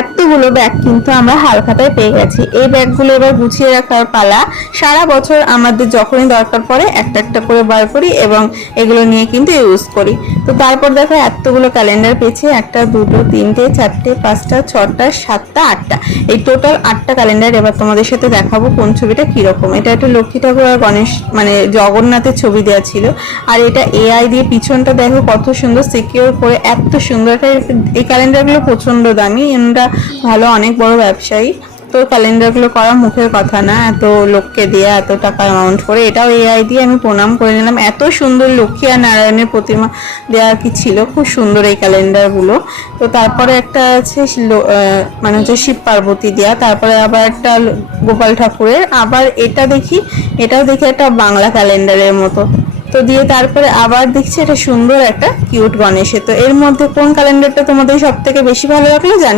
এতগুলো ব্যাগ কিন্তু আমরা হালখাতায় পেয়ে গেছি। এই ব্যাগগুলো এবার গুছিয়ে রাখার পালা। সারা বছর আমাদের যখনই দরকার পড়ে একটা একটা করে বার করি এবং এগুলো নিয়ে কিন্তু ইউজ করি। তো তারপর দেখো এতগুলো ক্যালেন্ডার পেয়েছি, একটা দুটো তিনটে চারটে পাঁচটা ছটা সাতটা আটটা, এই টোটাল আটটা ক্যালেন্ডার। এবার তোমাদের সাথে দেখাবো কোন ছবিটা কিরকম। এটা একটা লক্ষ্মী ঠাকুর আর গণেশ মানে জগন্নাথের ছবি দেওয়া ছিল, আর এটা এআই দিয়ে পিছনটা দেখো কত সুন্দর সিকিউর করে, এত সুন্দর। এই ক্যালেন্ডারগুলো প্রচন্ড দামি, এরা ভালো অনেক বড় ব্যবসায়ী। তো ক্যালেন্ডারগুলো করা মুখের কথা না, এত লোককে দিয়ে এত টাকা অ্যামাউন্ট করে। এটাও এআই দিয়ে আমি প্রণাম করে নিলাম। এত সুন্দর লক্ষ্মী আর নারায়ণের প্রতিমা দেওয়া কি ছিল, খুব সুন্দর এই ক্যালেন্ডারগুলো। তো তারপরে একটা আছে মানে হচ্ছে শিব পার্বতী দেওয়া, তারপরে আবার একটা গোপাল ঠাকুরের, আবার এটা দেখি, এটাও দেখি একটা বাংলা ক্যালেন্ডারের মতো। তো দিয়ে তারপরে আবার দেখছি এটা সুন্দর একটা কিউট গণেশের। তো এর মধ্যে কোন ক্যালেন্ডারটা তোমাদের সব থেকে বেশি ভালো লাগলো জানি।